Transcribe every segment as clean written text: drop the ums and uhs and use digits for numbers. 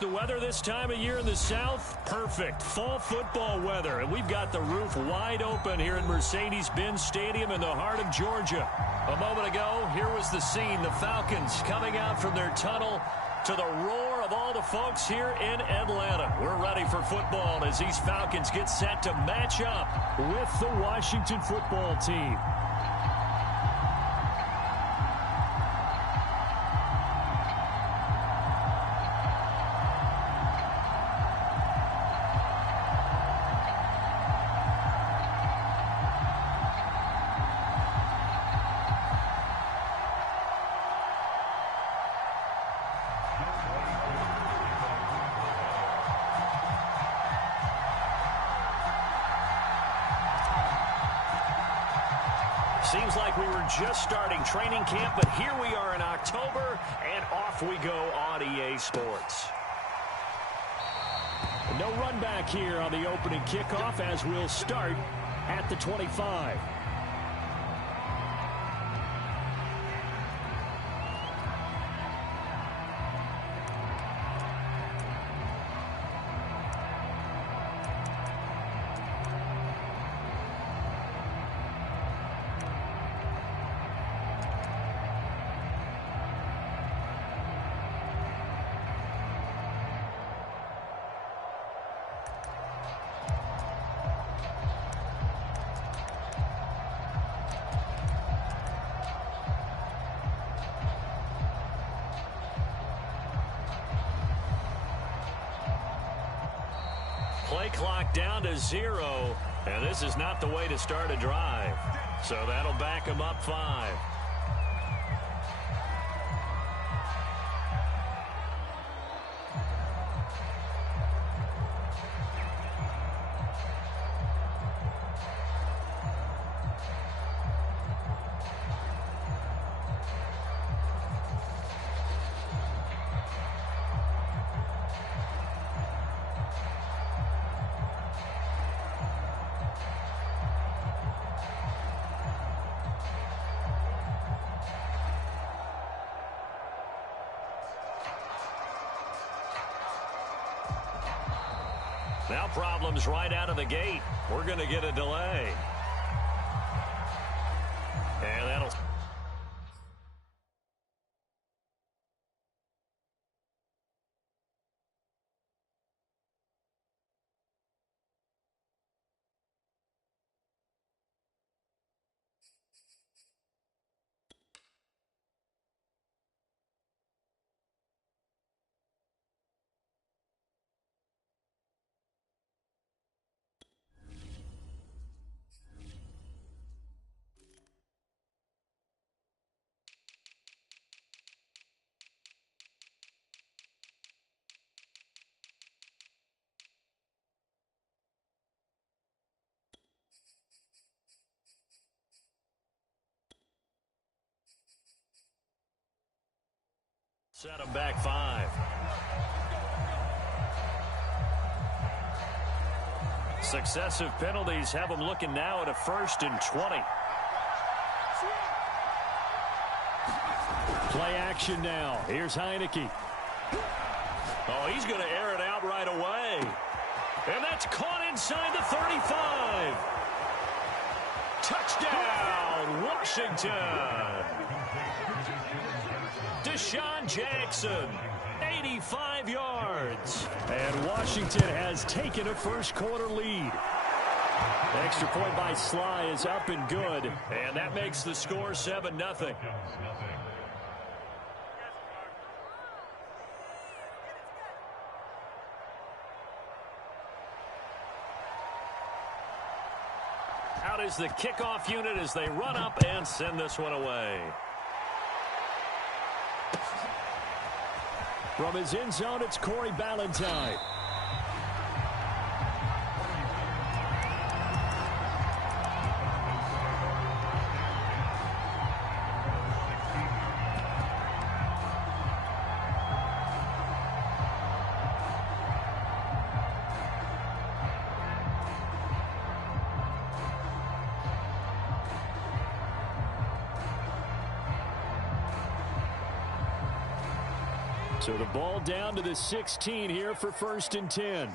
The weather this time of year in the South, perfect. Fall football weather. And we've got the roof wide open here at Mercedes-Benz Stadium in the heart of Georgia. A moment ago, here was the scene. The Falcons coming out from their tunnel to the roar of all the folks here in Atlanta. We're ready for football as these Falcons get set to match up with the Washington football team. Seems like we were just starting training camp, but here we are in October, and off we go on EA Sports. No run back here on the opening kickoff as we'll start at the 25. Play clock down to 0, and this is not the way to start a drive. So that'll back them up 5. Now problems right out of the gate. We're going to get a delay. And that'll... Set them back 5. Successive penalties have them looking now at a 1st and 20. Play action now. Here's Heineke. Oh, he's going to air it out right away. And that's caught inside the 35. Touchdown, Washington. Deshaun Jackson, 85 yards. And Washington has taken a first-quarter lead. Extra point by Sly is up and good. And that makes the score 7-0. Out is the kickoff unit as they run up and send this one away. From his end zone, it's Corey Ballantyne. So the ball down to the 16 here for 1st and 10.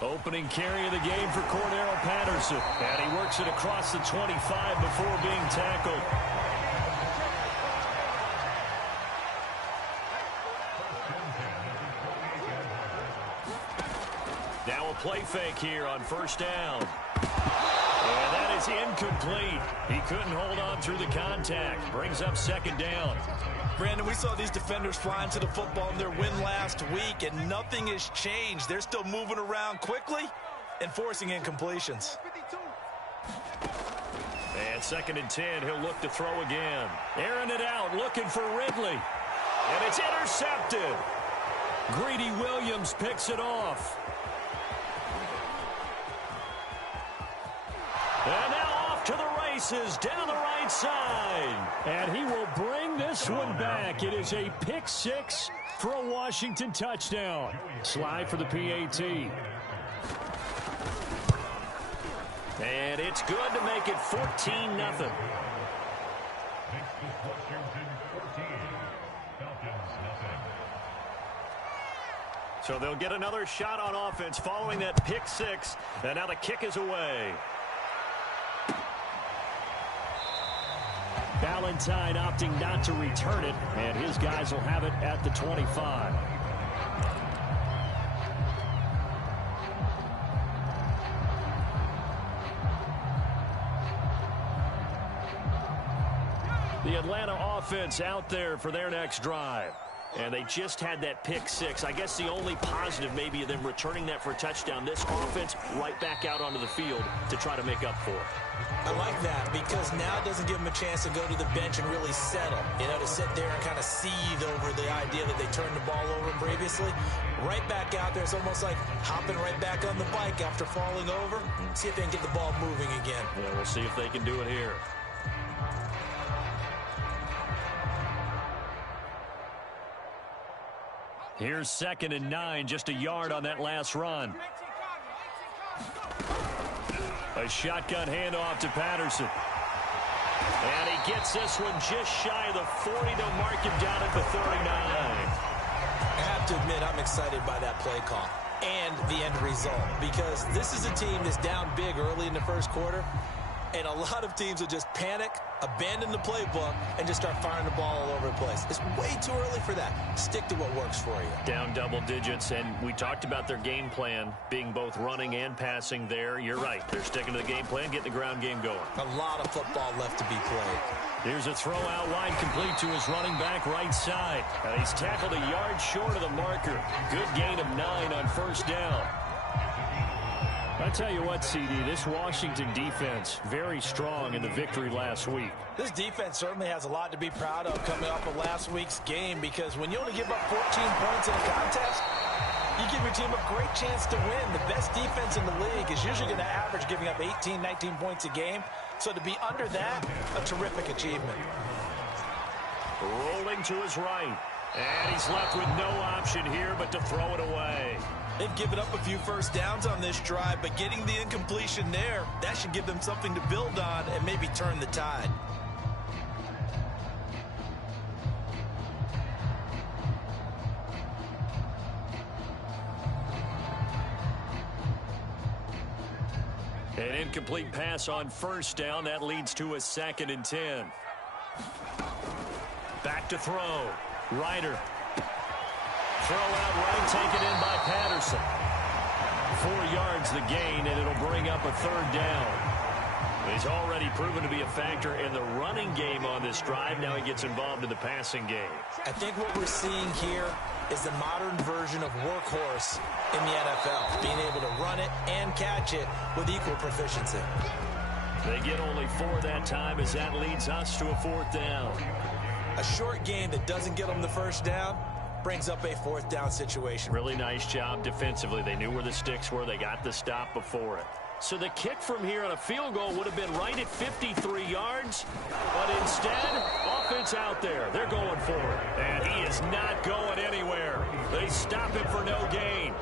Opening carry of the game for Cordero Patterson. And he works it across the 25 before being tackled. Now a play fake here on 1st down. And that is incomplete. He couldn't hold on through the contact. Brings up 2nd down. Brandon, we saw these defenders flying to the football in their win last week, and nothing has changed. They're still moving around quickly and forcing incompletions. And 2nd and 10, he'll look to throw again. Airing it out, looking for Ridley. And it's intercepted. Greedy Williams picks it off. And now off to the races down the right side. And he will bring this one back. It is a pick 6 for a Washington touchdown. Slide for the PAT. And it's good to make it 14-0. So they'll get another shot on offense following that pick 6. And now the kick is away. Valentine opting not to return it, and his guys will have it at the 25. The Atlanta offense out there for their next drive. And they just had that pick 6. I guess the only positive maybe of them returning that for a touchdown. This offense right back out onto the field to try to make up for it. I like that because now it doesn't give them a chance to go to the bench and really settle. You know, to sit there and kind of seethe over the idea that they turned the ball over previously. Right back out there. It's almost like hopping right back on the bike after falling over. See if they can get the ball moving again. Yeah, we'll see if they can do it here. Here's 2nd and 9, just a yard on that last run. A shotgun handoff to Patterson. And he gets this one just shy of the 40. They'll mark him down at the 39. I have to admit, I'm excited by that play call and the end result because this is a team that's down big early in the 1st quarter, and a lot of teams will just panic, abandon the playbook, and just start firing the ball all over the place. It's way too early for that. Stick to what works for you. Down double digits, and we talked about their game plan being both running and passing there. You're right. They're sticking to the game plan, getting the ground game going. A lot of football left to be played. Here's a throw out wide, complete to his running back right side. And he's tackled a yard short of the marker. Good gain of 9 on 1st down. I tell you what, CD, this Washington defense, very strong in the victory last week. This defense certainly has a lot to be proud of coming off of last week's game because when you only give up 14 points in a contest, you give your team a great chance to win. The best defense in the league is usually going to average giving up 18, 19 points a game. So to be under that, a terrific achievement. Rolling to his right. And he's left with no option here but to throw it away. They've given up a few 1st downs on this drive, but getting the incompletion there, that should give them something to build on and maybe turn the tide. An incomplete pass on 1st down. That leads to a 2nd and 10. Back to throw. Ryder. Throw out right, taken in by Patterson. 4 yards the gain, and it'll bring up a 3rd down. He's already proven to be a factor in the running game on this drive. Now he gets involved in the passing game. I think what we're seeing here is the modern version of workhorse in the NFL, being able to run it and catch it with equal proficiency. They get only 4 that time as that leads us to a 4th down. A short gain that doesn't get them the 1st down brings up a 4th down situation. Really nice job defensively. They knew where the sticks were. They got the stop before it. So the kick from here on a field goal would have been right at 53 yards. But instead, offense out there. They're going for it. And he is not going anywhere. They stop him for no gain.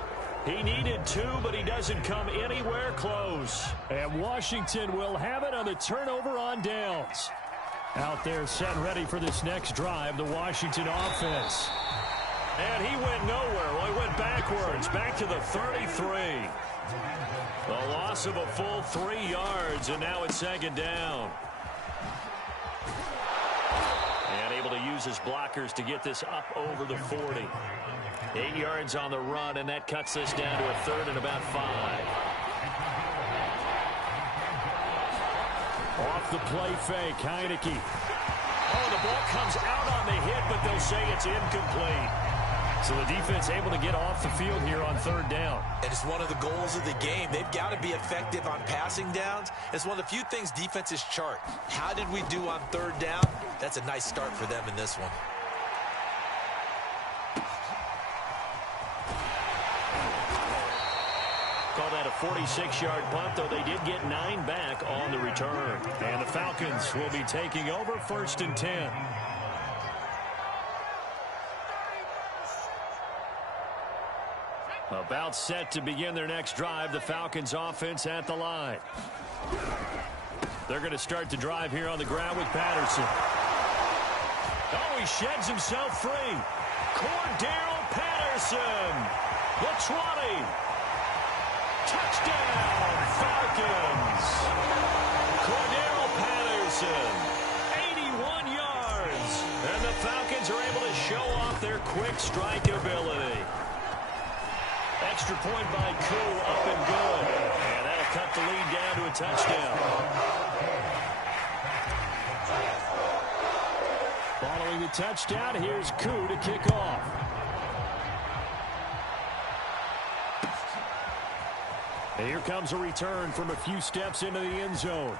He needed 2, but he doesn't come anywhere close. And Washington will have it on the turnover on downs. Out there set ready for this next drive, the Washington offense. And he went nowhere. Well, he went backwards, back to the 33. A loss of a full 3 yards, and now it's second down. And able to use his blockers to get this up over the 40. 8 yards on the run, and that cuts this down to a 3rd and about 5. Off the play fake, Heineke. Oh, the ball comes out on the hit, but they'll say it's incomplete. So the defense able to get off the field here on 3rd down. And it's one of the goals of the game. They've got to be effective on passing downs. It's one of the few things defenses chart. How did we do on 3rd down? That's a nice start for them in this one. Call that a 46-yard punt, though they did get 9 back on the return. And the Falcons will be taking over 1st and 10. About set to begin their next drive, the Falcons offense at the line. They're going to start the drive here on the ground with Patterson. Oh, he sheds himself free. Cordero Patterson, the 20. Touchdown, Falcons. Cordero Patterson, 81 yards. And the Falcons are able to show off their quick strike ability. Extra point by Koo, up and good. And that'll cut the lead down to a touchdown. Following the touchdown, here's Koo to kick off. And here comes a return from a few steps into the end zone.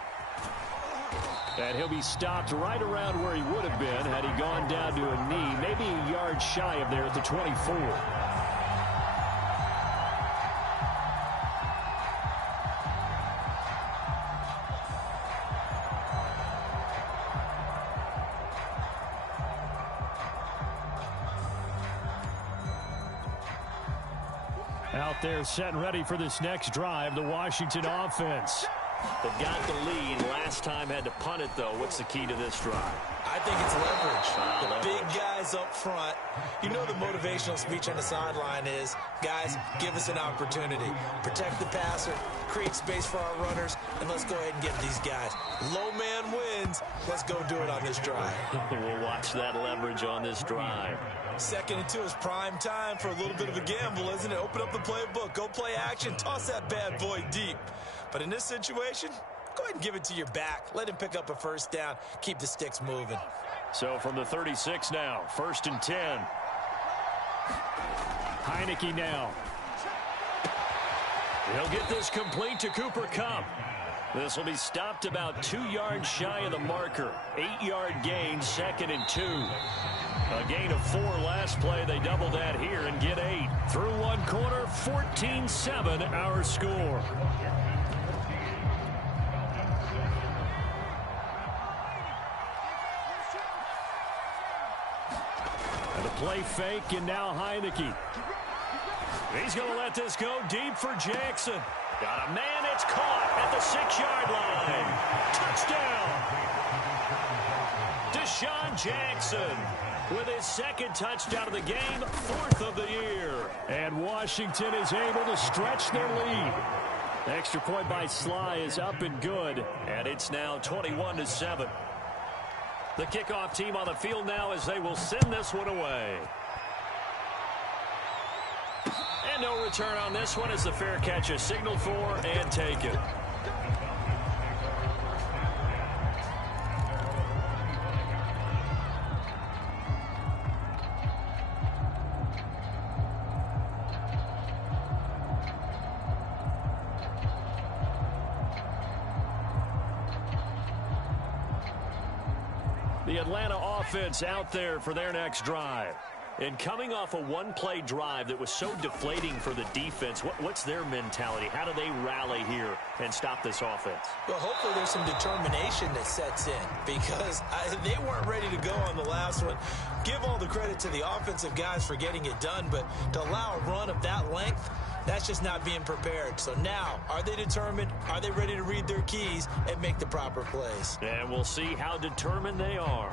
And he'll be stopped right around where he would have been had he gone down to a knee, maybe a yard shy of there at the 24. Out there set and ready for this next drive, the Washington offense. They've got the lead. Last time had to punt it, though. What's the key to this drive? I think it's leverage. The big guys up front. You know the motivational speech on the sideline is, guys, give us an opportunity. Protect the passer, create space for our runners, and let's go ahead and get these guys. Low man wins. Let's go do it on this drive. We'll watch that leverage on this drive. 2nd and 2 is prime time for a little bit of a gamble, isn't it? Open up the playbook, go play action, toss that bad boy deep. But in this situation, go ahead and give it to your back. Let him pick up a 1st down. Keep the sticks moving. So from the 36 now, 1st and 10. Heineke now. He'll get this complete to Cooper Kupp. This will be stopped about 2 yards shy of the marker. 8-yard gain, 2nd and 2. A gain of 4 last play. They double that here and get 8. Through one quarter, 14-7 our score. And a play fake, and now Heineke. He's going to let this go deep for Jackson. Got a man, it's caught at the 6-yard line. Touchdown. Deshaun Jackson with his 2nd touchdown of the game, 4th of the year. And Washington is able to stretch their lead. Extra point by Sly is up and good, and it's now 21-7. The kickoff team on the field now as they will send this one away. And no return on this one as the fair catch is signaled for and taken. The Atlanta offense out there for their next drive. And coming off a one-play drive that was so deflating for the defense, what's their mentality? How do they rally here and stop this offense? Well, hopefully there's some determination that sets in because they weren't ready to go on the last one. Give all the credit to the offensive guys for getting it done, but to allow a run of that length, That's just not being prepared. So now, are they determined? Are they ready to read their keys and make the proper plays? And we'll see how determined they are.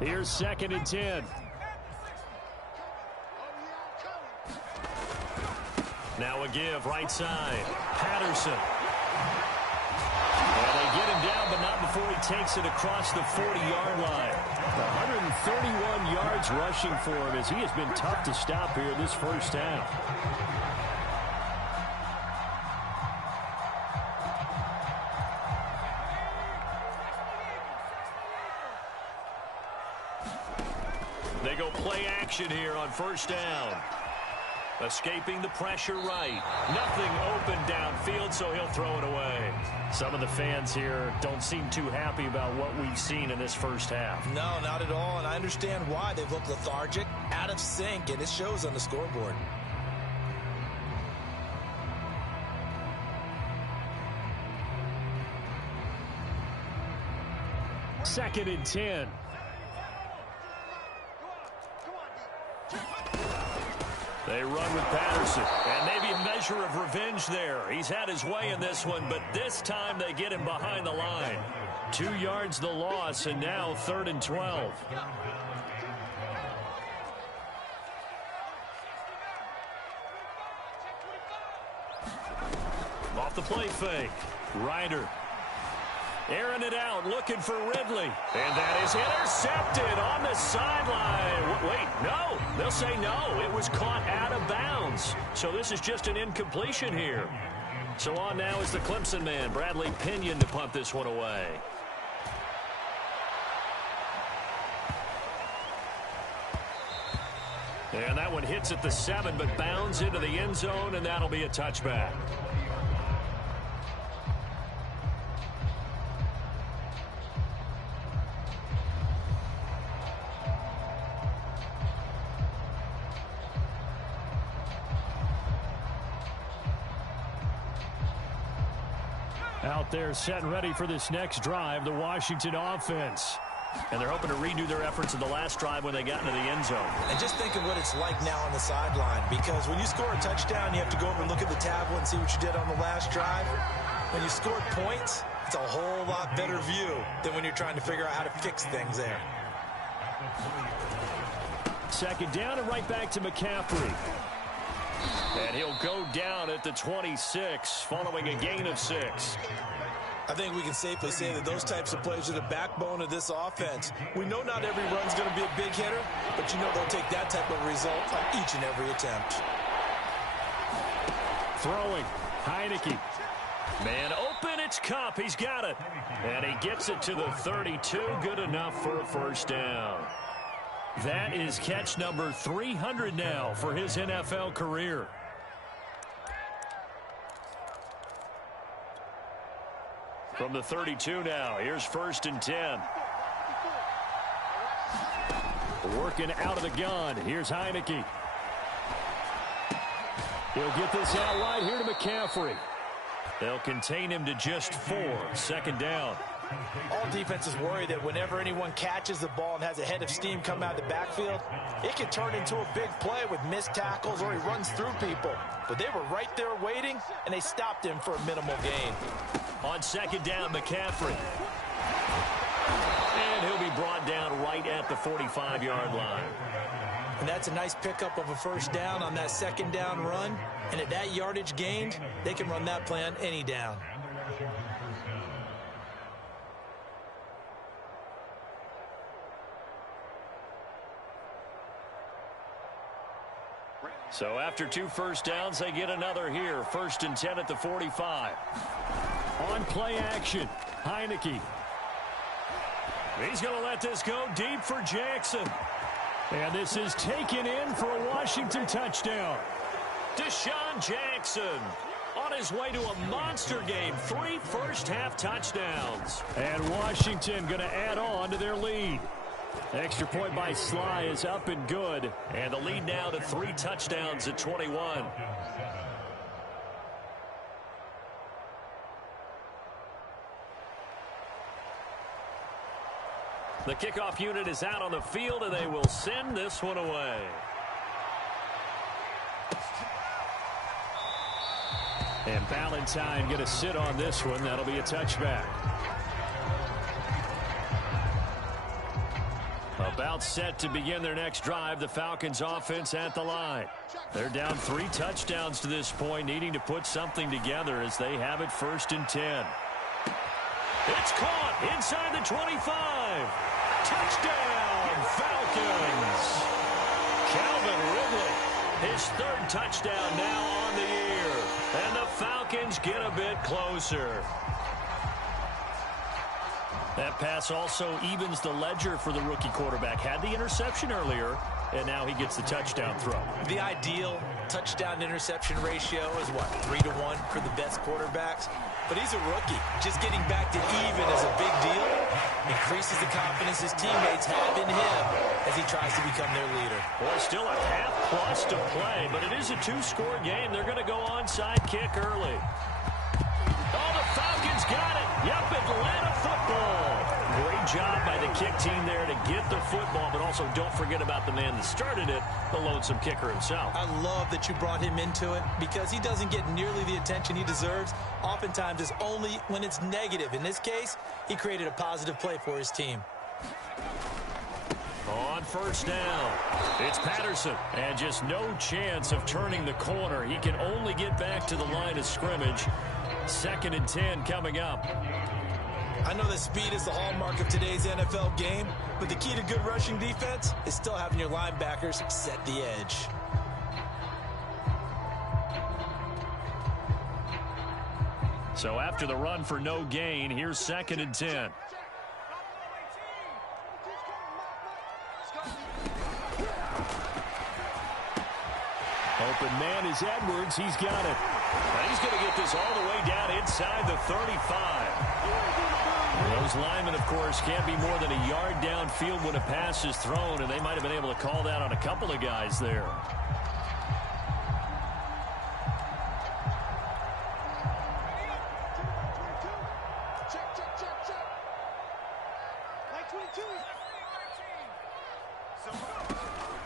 Here's 2nd and 10. Now a give, right side. Patterson. And they get him down, but not before he takes it across the 40-yard line. 131 yards rushing for him as he has been tough to stop here this first half. They go play action here on 1st down. Escaping the pressure right. Nothing open downfield, so he'll throw it away. Some of the fans here don't seem too happy about what we've seen in this first half. No, not at all, and I understand why. They've looked lethargic, out of sync, and it shows on the scoreboard. Second and 10. They run with Patterson, and maybe a measure of revenge there. He's had his way in this one, but this time they get him behind the line. 2 yards the loss, and now 3rd and 12. Off the play fake. Ryder. Airing it out, looking for Ridley. And that is intercepted on the sideline. Wait, no. They'll say no. It was caught out of bounds. So this is just an incompletion here. So on now is the Clemson man, Bradley Pinion, to punt this one away. And that one hits at the 7, but bounds into the end zone, and that'll be a touchback. Out there set and ready for this next drive, the Washington offense. And they're hoping to redo their efforts in the last drive when they got into the end zone. And just think of what it's like now on the sideline, because when you score a touchdown, you have to go over and look at the tablet and see what you did on the last drive. When you scored points, it's a whole lot better view than when you're trying to figure out how to fix things there. 2nd down and right back to McCaffrey. And he'll go down at the 26 following a gain of 6. I think we can safely say that those types of plays are the backbone of this offense. We know not every run's going to be a big hitter, but you know they'll take that type of result on each and every attempt. Throwing. Heineke. Man open, it's Kupp. He's got it. And he gets it to the 32. Good enough for a 1st down. That is catch number 300 now for his NFL career. From the 32 now, here's 1st and 10. Working out of the gun. Here's Heineke. He'll get this out wide here to McCaffrey. They'll contain him to just 4. 2nd down. All defenses worry that whenever anyone catches the ball and has a head of steam come out of the backfield, it can turn into a big play with missed tackles or he runs through people. But they were right there waiting, and they stopped him for a minimal gain. On 2nd down, McCaffrey. And he'll be brought down right at the 45-yard line. And that's a nice pickup of a 1st down on that 2nd down run. And at that yardage gained, they can run that play on any down. So after 2 1st downs, they get another here. 1st and 10 at the 45. On play action, Heineke. He's going to let this go deep for Jackson. And this is taken in for a Washington touchdown. Deshaun Jackson on his way to a monster game. 3 first-half touchdowns. And Washington going to add on to their lead. Extra point by Sly is up and good. And the lead now to 3 touchdowns at 21. The kickoff unit is out on the field, and they will send this one away. And Valentine going to sit on this one. That'll be a touchback. About set to begin their next drive. The Falcons offense at the line. They're down 3 touchdowns to this point, needing to put something together as they have it 1st and 10. It's caught inside the 25. Touchdown, Falcons. Calvin Ridley, his 3rd touchdown now on the year. And the Falcons get a bit closer. That pass also evens the ledger for the rookie quarterback. Had the interception earlier, and now he gets the touchdown throw. The ideal touchdown-interception ratio is, what, 3-to-1 for the best quarterbacks? But he's a rookie. Just getting back to even is a big deal. Increases the confidence his teammates have in him as he tries to become their leader. Well, still a half-plus to play, but it is a 2-score game. They're going to go onside kick early. Oh, the Falcons got it. Yep, Atlanta football. Great job by the kick team there to get the football, but also don't forget about the man that started it, the lonesome kicker himself. I love that you brought him into it because he doesn't get nearly the attention he deserves. Oftentimes it's only when it's negative. In this case, he created a positive play for his team. On 1st down, it's Patterson, and just no chance of turning the corner. He can only get back to the line of scrimmage. 2nd and 10 coming up. I know that speed is the hallmark of today's NFL game, but the key to good rushing defense is still having your linebackers set the edge. So after the run for no gain, here's 2nd and 10. Open man is Edwards. He's got it. And he's going to get this all the way down inside the 35. Those linemen, of course, can't be more than a yard downfield when a pass is thrown, and they might have been able to call that on a couple of guys there.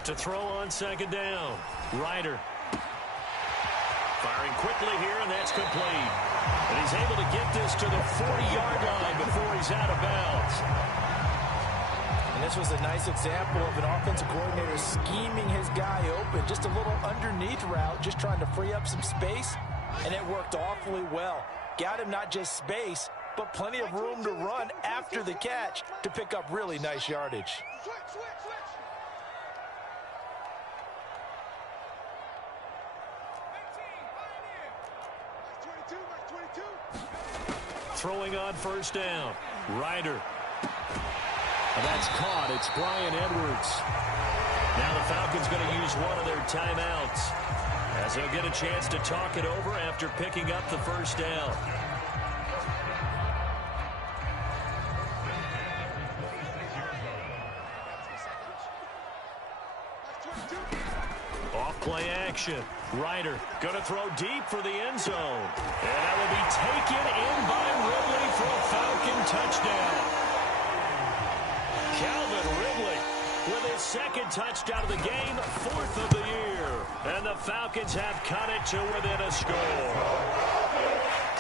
To throw on 2nd down. Ryder. Firing quickly here, and that's complete. And he's able to get this to the 40-yard line before he's out of bounds. And this was a nice example of an offensive coordinator scheming his guy open. Just a little underneath route, just trying to free up some space, and it worked awfully well. Got him not just space, but plenty of room to run after the catch to pick up really nice yardage. Throwing on 1st down. Ryder. And that's caught. It's Bryan Edwards. Now the Falcons going to use one of their timeouts as they'll get a chance to talk it over after picking up the 1st down. Off-play action. Ryder going to throw deep for the end zone. And that will be taken in by Ridley for a Falcon touchdown. Calvin Ridley with his 2nd touchdown of the game, 4th of the year. And the Falcons have cut it to within a score.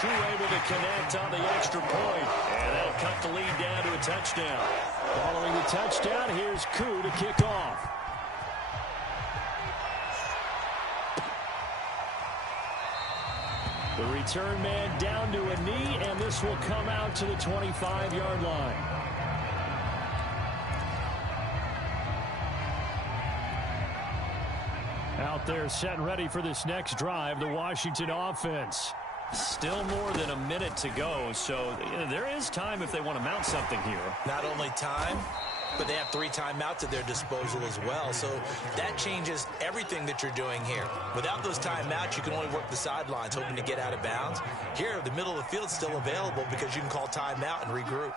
Koo able to connect on the extra point. And that'll cut the lead down to a touchdown. Following the touchdown, here's Koo to kick off. The return man down to a knee, and this will come out to the 25-yard line. Out there set and ready for this next drive, the Washington offense. Still more than a minute to go, so there is time if they want to mount something here. Not only time, but they have 3 timeouts at their disposal as well. So that changes everything that you're doing here. Without those timeouts, you can only work the sidelines, hoping to get out of bounds. Here, the middle of the field is still available because you can call timeout and regroup.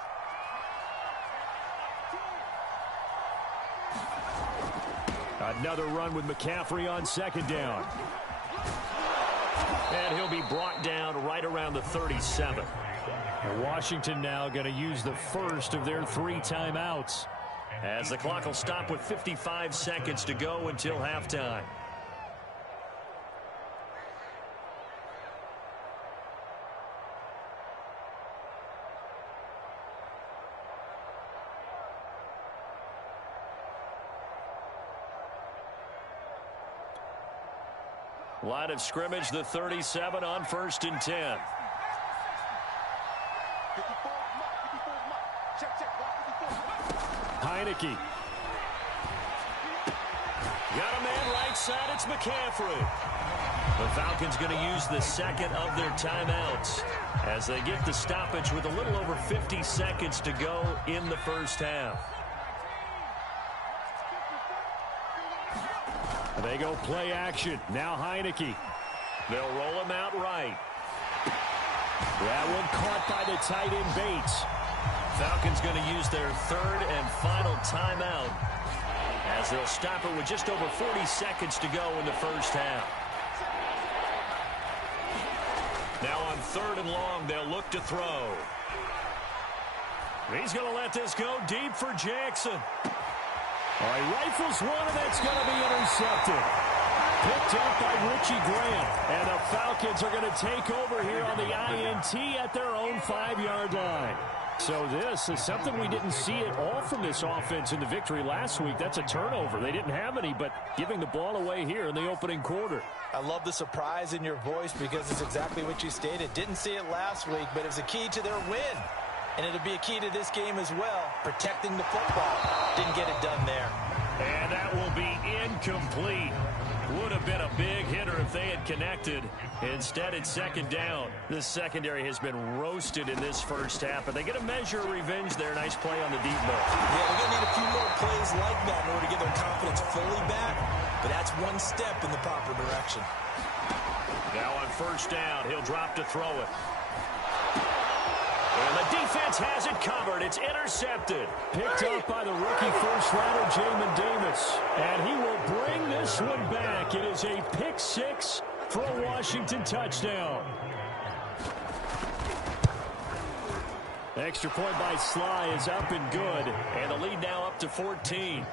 Another run with McCaffrey on 2nd down. And he'll be brought down right around the 37. And Washington now going to use the first of their 3 timeouts, as the clock will stop with 55 seconds to go until halftime. Line of scrimmage, the 37 on 1st and 10. Heineke. Got a man right side, it's McCaffrey. The Falcons going to use the second of their timeouts as they get the stoppage with a little over 50 seconds to go in the first half. They go play action. Now Heineke. They'll roll him out right. That one caught by the tight end Bates. Falcons going to use their 3rd and final timeout as they'll stop it with just over 40 seconds to go in the first half. Now on 3rd and long, they'll look to throw. He's going to let this go deep for Jackson. All right, rifles one, and that's going to be intercepted. Picked up by Richie Grant. And the Falcons are going to take over here on the INT at their own 5-yard line. So this is something we didn't see at all from this offense in the victory last week. That's a turnover. They didn't have any, but giving the ball away here in the opening quarter. I love the surprise in your voice because it's exactly what you stated. Didn't see it last week, but it was a key to their win. And it'll be a key to this game as well, protecting the football. Didn't get it done there. And that will be incomplete. Would have been a big hitter if they had connected. Instead, it's 2nd down. This secondary has been roasted in this first half, but they get a measure of revenge there. Nice play on the deep ball. Yeah, they're going to need a few more plays like that in order to get their confidence fully back, but that's one step in the proper direction. Now on 1st down, he'll drop to throw it. And the defense has it covered. It's intercepted. Picked up by the rookie first-rounder, Jamin Davis. And he will bring this one back. It is a pick 6 for a Washington touchdown. Extra point by Sly is up and good. And the lead now up to 14.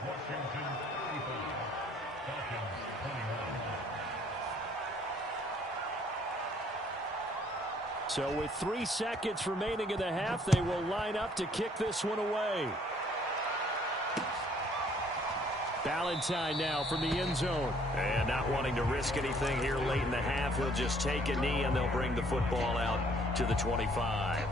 So with 3 seconds remaining in the half, they will line up to kick this one away. Valentine now from the end zone. And not wanting to risk anything here late in the half, he'll just take a knee and they'll bring the football out to the 25.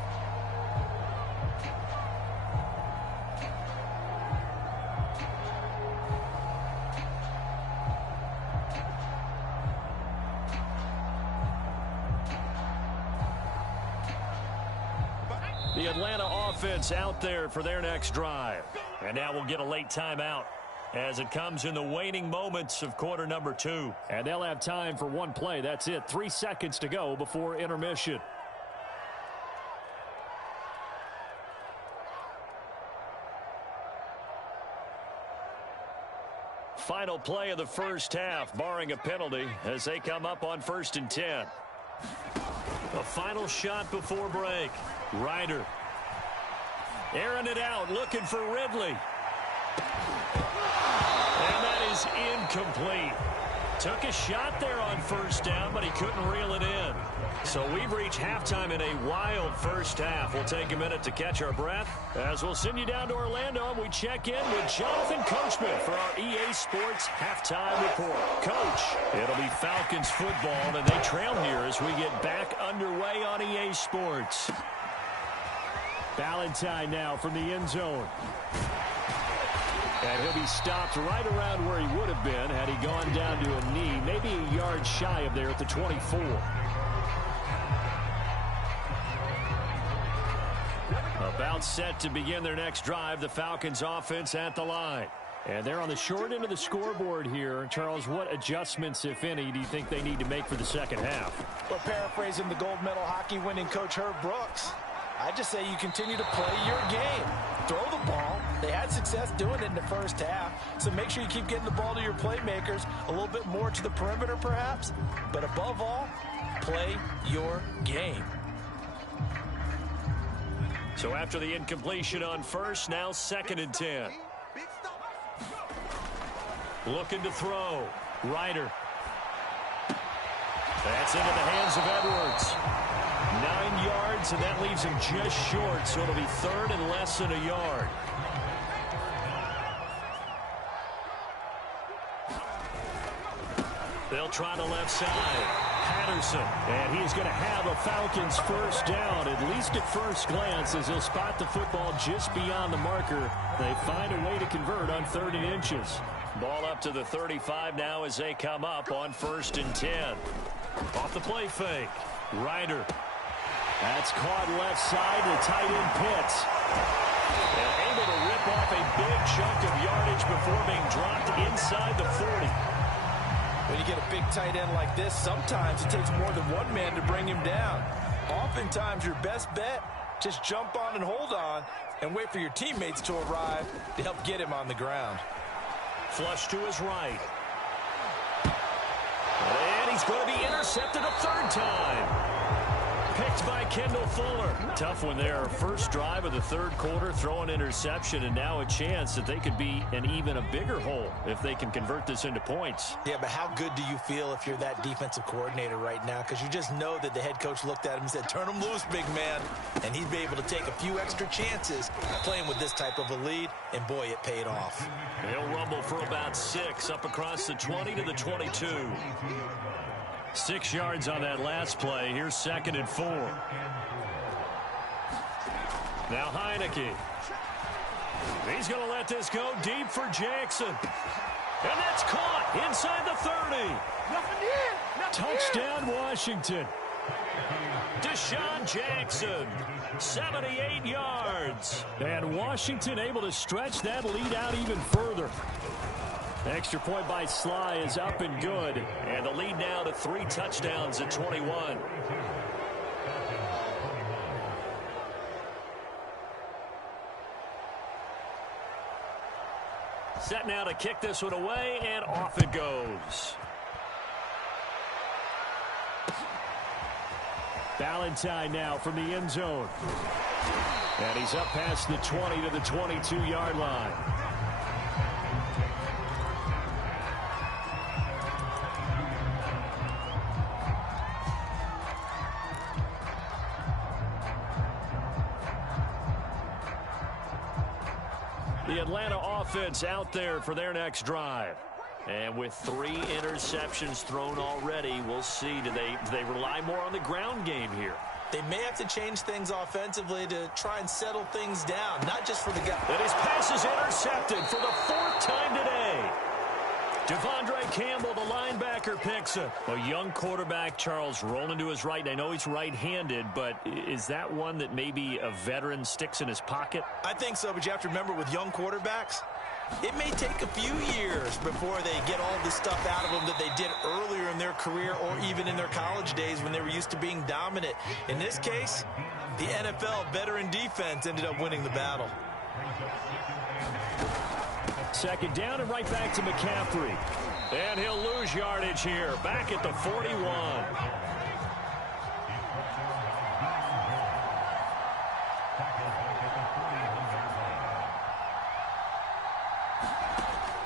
The Atlanta offense out there for their next drive. And now we'll get a late timeout as it comes in the waning moments of quarter number 2. And they'll have time for one play. That's it. 3 seconds to go before intermission. Final play of the first half, barring a penalty, as they come up on 1st and 10. A final shot before break. Ryder. Airing it out, looking for Ridley. And that is incomplete. Took a shot there on 1st down, but he couldn't reel it in. So we've reached halftime in a wild first half. We'll take a minute to catch our breath as we'll send you down to Orlando and we check in with Jonathan Coachman for our EA Sports Halftime Report. Coach, it'll be Falcons football, and they trail here as we get back underway on EA Sports. Valentine now from the end zone. And he'll be stopped right around where he would have been had he gone down to a knee, maybe a yard shy of there at the 24. About set to begin their next drive, the Falcons offense at the line. And they're on the short end of the scoreboard here. Charles, what adjustments, if any, do you think they need to make for the second half? Well, paraphrasing the gold medal hockey winning coach Herb Brooks, I just say you continue to play your game. Throw the ball. They had success doing it in the first half, so make sure you keep getting the ball to your playmakers, a little bit more to the perimeter perhaps, but above all, play your game. So after the incompletion on first, now 2nd and 10. Looking to throw. Ryder. That's into the hands of Edwards. 9 yards, and that leaves him just short, so it'll be 3rd and less than a yard. They'll try the left side. Patterson, and he's going to have a Falcons first down, at least at first glance, as he'll spot the football just beyond the marker. They find a way to convert on 3rd and inches. Ball up to the 35 now as they come up on 1st and 10. Off the play fake. Ryder. That's caught left side. The tight end Pitts. And able to rip off a big chunk of yardage before being dropped inside the 40. When you get a big tight end like this, sometimes it takes more than one man to bring him down. Oftentimes, your best bet, just jump on and hold on and wait for your teammates to arrive to help get him on the ground. Flush to his right. And he's going to be intercepted a 3rd time. Picked by Kendall Fuller. Tough one there. First drive of the 3rd quarter, throw an interception, and now a chance that they could be in even a bigger hole if they can convert this into points. Yeah, but how good do you feel if you're that defensive coordinator right now? Because you just know that the head coach looked at him and said, turn him loose, big man. And he'd be able to take a few extra chances playing with this type of a lead, and boy, it paid off. He'll rumble for about 6 up across the 20 to the 22. 6 yards on that last play. Here's 2nd and 4. Now Heineke. He's going to let this go deep for Jackson. And that's caught inside the 30. Touchdown, Washington. Deshaun Jackson, 78 yards. And Washington able to stretch that lead out even further. Extra point by Sly is up and good. And the lead now to 3 touchdowns at 21. Set now to kick this one away, and off it goes. Valentine now from the end zone. And he's up past the 20 to the 22-yard line. The Atlanta offense out there for their next drive. And with 3 interceptions thrown already, we'll see. Do they rely more on the ground game here? They may have to change things offensively to try and settle things down, not just for the guy. And his pass is intercepted for the 4th time today. Devondre Campbell, the linebacker, picks it. A young quarterback, Charles, rolling to his right. I know he's right-handed, but is that one that maybe a veteran sticks in his pocket? I think so, but you have to remember with young quarterbacks, it may take a few years before they get all the stuff out of them that they did earlier in their career or even in their college days when they were used to being dominant. In this case, the NFL veteran defense ended up winning the battle. 2nd down and right back to McCaffrey. And he'll lose yardage here. Back at the 41.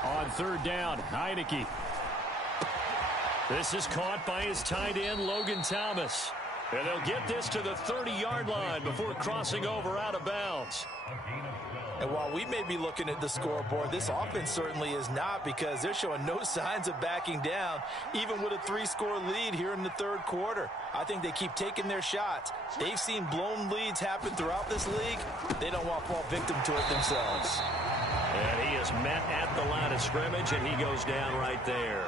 On 3rd down, Heineke. This is caught by his tight end, Logan Thomas. And they'll get this to the 30-yard line before crossing over out of bounds. And while we may be looking at the scoreboard, this offense certainly is not, because they're showing no signs of backing down, even with a 3-score lead here in the 3rd quarter. I think they keep taking their shots. They've seen blown leads happen throughout this league. They don't want to fall victim to it themselves. And he is met at the line of scrimmage, and he goes down right there.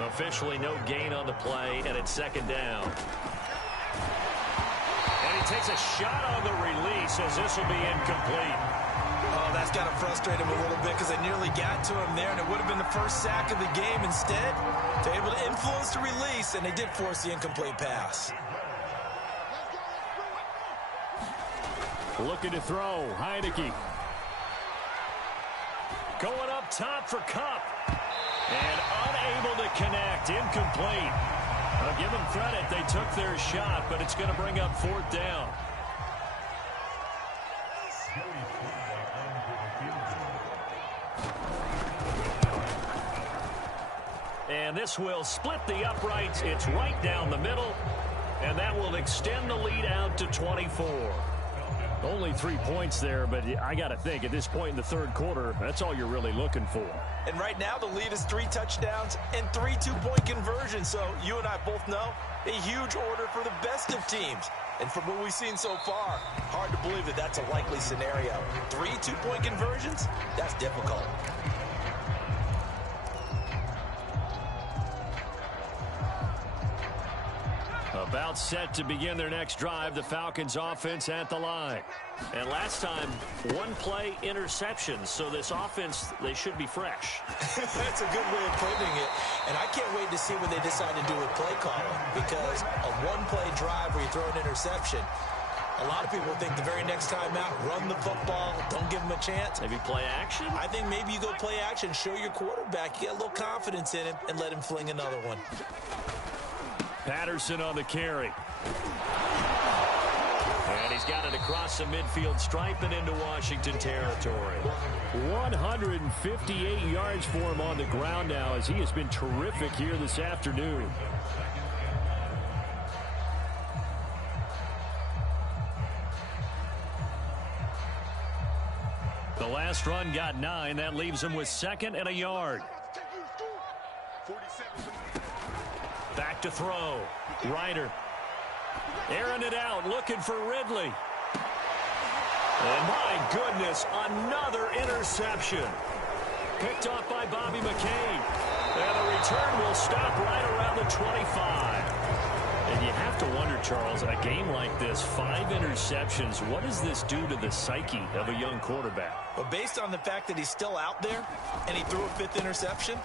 Officially no gain on the play, and it's 2nd down. And he takes a shot on the release as this will be incomplete. Oh, that's got to frustrate him a little bit, because they nearly got to him there, and it would have been the first sack of the game. Instead, they're able to influence the release, and they did force the incomplete pass. Looking to throw, Heineke. Going up top for Kupp. And unable to connect, incomplete. I'll give them credit, they took their shot, but it's going to bring up 4th down. And this will split the uprights. It's right down the middle. And that will extend the lead out to 24. Only 3 points there, but I got to think at this point in the third quarter, that's all you're really looking for. And right now the lead is 3 touchdowns and 3 two-point conversions. So you and I both know a huge order for the best of teams. And from what we've seen so far, hard to believe that that's a likely scenario. 3 two-point conversions? That's difficult. About set to begin their next drive, the Falcons offense at the line. And last time, one play interceptions, so this offense, they should be fresh. That's a good way of putting it. And I can't wait to see what they decide to do with play calling, because a one-play drive where you throw an interception, a lot of people think the very next time out, run the football, don't give them a chance. Maybe play action? I think maybe you go play action, show your quarterback, get a little confidence in him, and let him fling another one. Patterson on the carry. And he's got it across the midfield stripe and into Washington territory. 158 yards for him on the ground now, as he has been terrific here this afternoon. The last run got 9. That leaves him with 2nd and a yard. Back to throw. Ryder. Airing it out, looking for Ridley. And my goodness, another interception. Picked off by Bobby McCain. And the return will stop right around the 25. And you have to wonder, Charles, a game like this, 5 interceptions, what does this do to the psyche of a young quarterback? But based on the fact that he's still out there and he threw a 5th interception,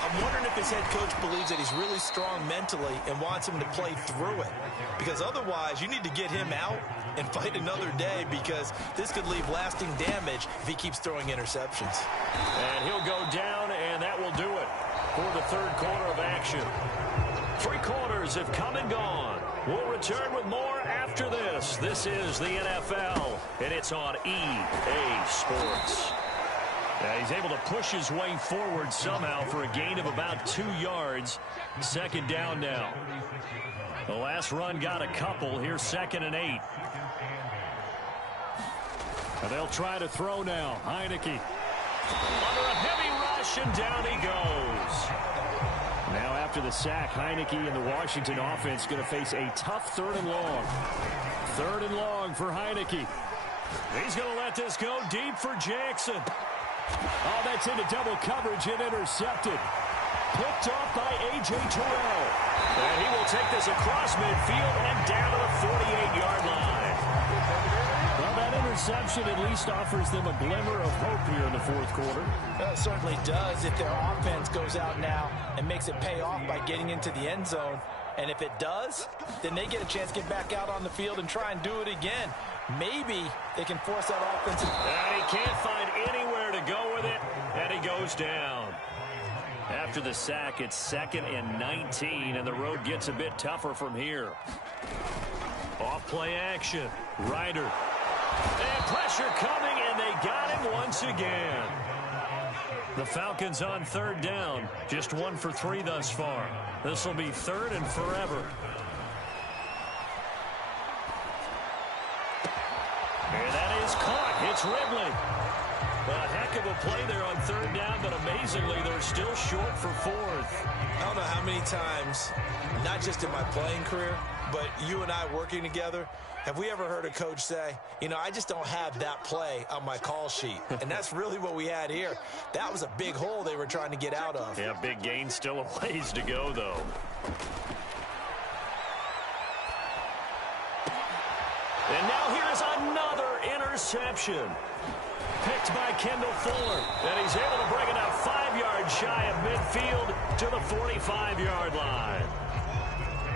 I'm wondering if his head coach believes that he's really strong mentally and wants him to play through it. Because otherwise, you need to get him out and fight another day, because this could leave lasting damage if he keeps throwing interceptions. And he'll go down, and that will do it for the third quarter of action. 3 quarters have come and gone. We'll return with more after this. This is the NFL, and it's on EA Sports. He's able to push his way forward somehow for a gain of about 2 yards. 2nd down now. The last run got a couple. Here's 2nd and 8. And they'll try to throw now. Heineke under a heavy rush, and down he goes. Now after the sack, Heineke and the Washington offense going to face a tough 3rd and long. 3rd and long for Heineke. He's going to let this go deep for Jackson. Oh, that's into double coverage and intercepted. Picked off by A.J. Terrell. And he will take this across midfield and down to the 48-yard line. Well, that interception at least offers them a glimmer of hope here in the fourth quarter. Well, it certainly does if their offense goes out now and makes it pay off by getting into the end zone. And if it does, then they get a chance to get back out on the field and try and do it again. Maybe they can force that offense. And he can't find anywhere to go with it, and he goes down. After the sack, it's 2nd and 19, and the road gets a bit tougher from here. Off play action. Ryder. And pressure coming, and they got him once again. The Falcons on 3rd down. Just 1 for 3 thus far. This will be 3rd and forever. And that is caught. It's Ridley. A heck of a play there on 3rd down, but amazingly, they're still short for 4th. I don't know how many times, not just in my playing career, but you and I working together, have we ever heard a coach say, you know, I just don't have that play on my call sheet. And that's really what we had here. That was a big hole they were trying to get out of. Yeah, big gain, still a ways to go, though. And now here's another interception. Picked by Kendall Fuller. And he's able to bring it out 5 yards shy of midfield to the 45-yard line.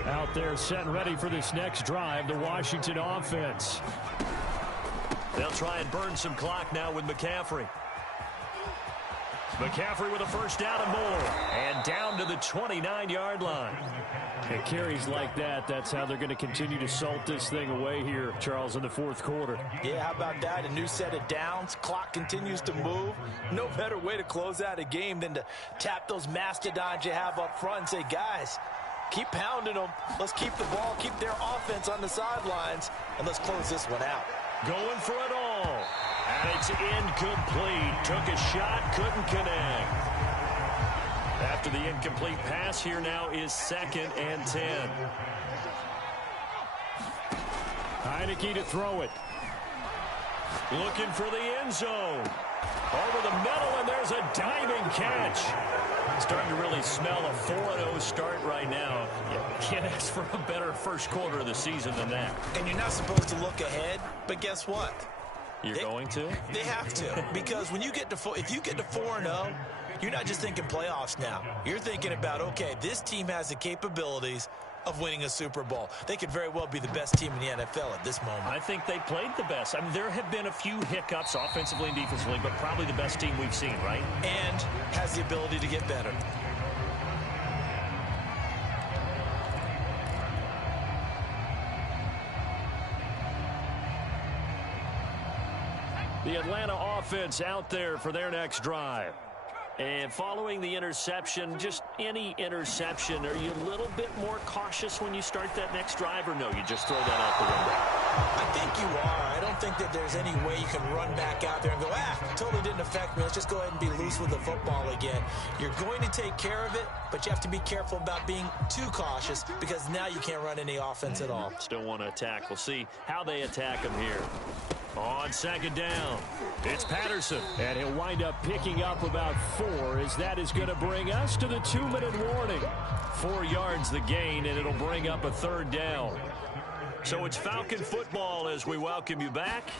Out there set and ready for this next drive, the Washington offense. They'll try and burn some clock now with McCaffrey. McCaffrey with a first down and more. And down to the 29-yard line. And carries like that, that's how they're going to continue to salt this thing away here, Charles, in the fourth quarter. Yeah, how about that? A new set of downs. Clock continues to move. No better way to close out a game than to tap those mastodons you have up front and say, guys, keep pounding them. Let's keep the ball, keep their offense on the sidelines, and let's close this one out. Going for it all. And it's incomplete. Took a shot, couldn't connect. After the incomplete pass, here now is 2nd and 10. Heineke to throw it. Looking for the end zone. Over the middle, and there's a diving catch. Starting to really smell a 4-0 start right now. You can't ask for a better first quarter of the season than that. And you're not supposed to look ahead, but guess what? You're going to? They have to, because when you get to if you get to 4-0, you're not just thinking playoffs now. You're thinking about, okay, this team has the capabilities of winning a Super Bowl. They could very well be the best team in the NFL at this moment. I think they played the best. I mean, there have been a few hiccups offensively and defensively, but probably the best team we've seen, right? And has the ability to get better. The Atlanta offense out there for their next drive. And following the interception, just any interception, are you a little bit more cautious when you start that next drive, or no, you just throw that out the window? I think you are. I don't think that there's any way you can run back out there and go, totally didn't affect me. Let's just go ahead and be loose with the football again. You're going to take care of it, but you have to be careful about being too cautious because now you can't run any offense at all. Still want to attack. We'll see how they attack him here. On 2nd down, it's Patterson, and he'll wind up picking up about 4, as that is going to bring us to the 2-minute warning. 4 yards the gain, and it'll bring up a 3rd down. So it's Falcon football as we welcome you back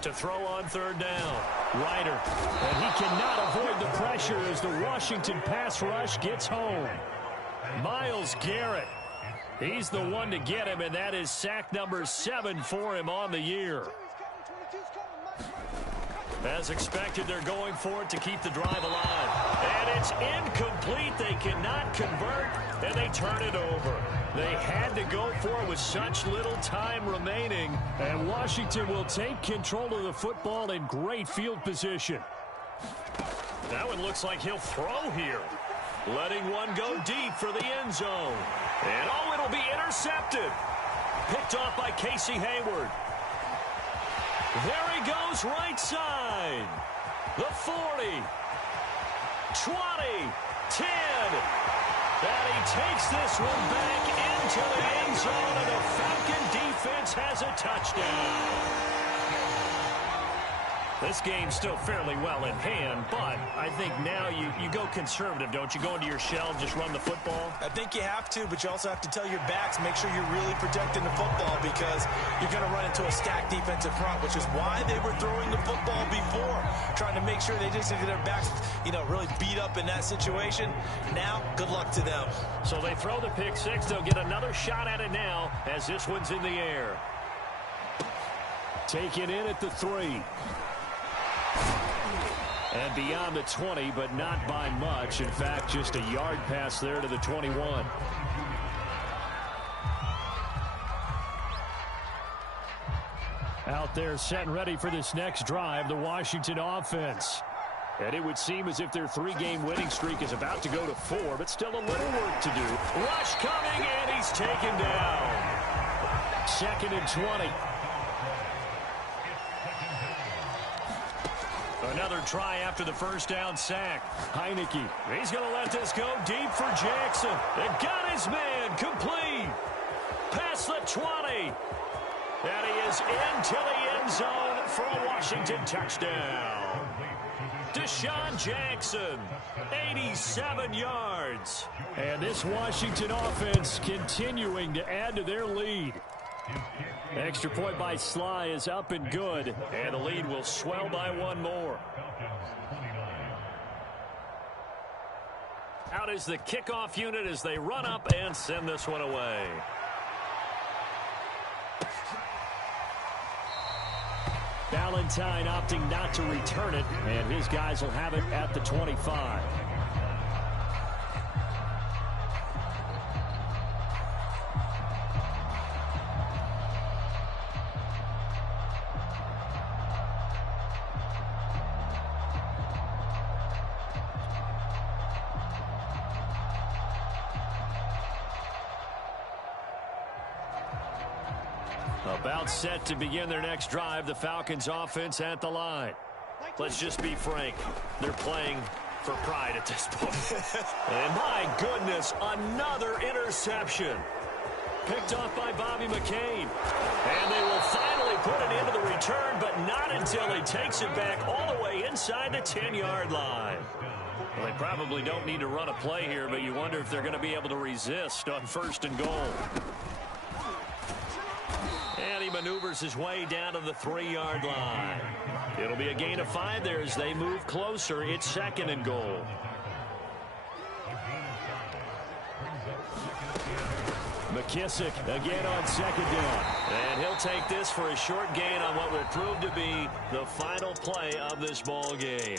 to throw on 3rd down. Ryder, and he cannot avoid the pressure as the Washington pass rush gets home. Myles Garrett, he's the one to get him, and that is sack number 7 for him on the year. As expected, they're going for it to keep the drive alive. And it's incomplete. They cannot convert, and they turn it over. They had to go for it with such little time remaining. And Washington will take control of the football in great field position. That one looks like he'll throw here. Letting one go deep for the end zone. And, it'll be intercepted. Picked off by Casey Hayward. There he goes, right side. The 40, 20, 10. And he takes this one back into the end zone, and the Falcon defense has a touchdown. This game's still fairly well in hand, but I think now you go conservative, don't you? Go into your shell, just run the football? I think you have to, but you also have to tell your backs, make sure you're really protecting the football because you're going to run into a stacked defensive front, which is why they were throwing the football before, trying to make sure they just get their backs, really beat up in that situation. Now, good luck to them. So they throw the pick 6. They'll get another shot at it now as this one's in the air. Taken in at the 3. And beyond the 20, but not by much. In fact, just a yard pass there to the 21. Out there set and ready for this next drive, the Washington offense. And it would seem as if their 3-game winning streak is about to go to 4, but still a little work to do. Rush coming, and he's taken down. 2nd and 20. Another try after the first down sack. Heineke, he's going to let this go deep for Jackson. They got his man complete. Past the 20. And he is into the end zone for a Washington touchdown. Deshaun Jackson, 87 yards. And this Washington offense continuing to add to their lead. Extra point by Sly is up and good, and the lead will swell by 1 more. Out is the kickoff unit as they run up and send this one away. Valentine opting not to return it, and his guys will have it at the 25. About set to begin their next drive, the Falcons offense at the line. Let's just be frank. They're playing for pride at this point. And my goodness, another interception. Picked off by Bobby McCain. And they will finally put it into the return, but not until he takes it back all the way inside the 10-yard line. Well, they probably don't need to run a play here, but you wonder if they're going to be able to resist on 1st and goal. And he maneuvers his way down to the 3-yard line. It'll be a gain of 5 there as they move closer. It's 2nd and goal. McKissick again on 2nd down. And he'll take this for a short gain on what will prove to be the final play of this ball game.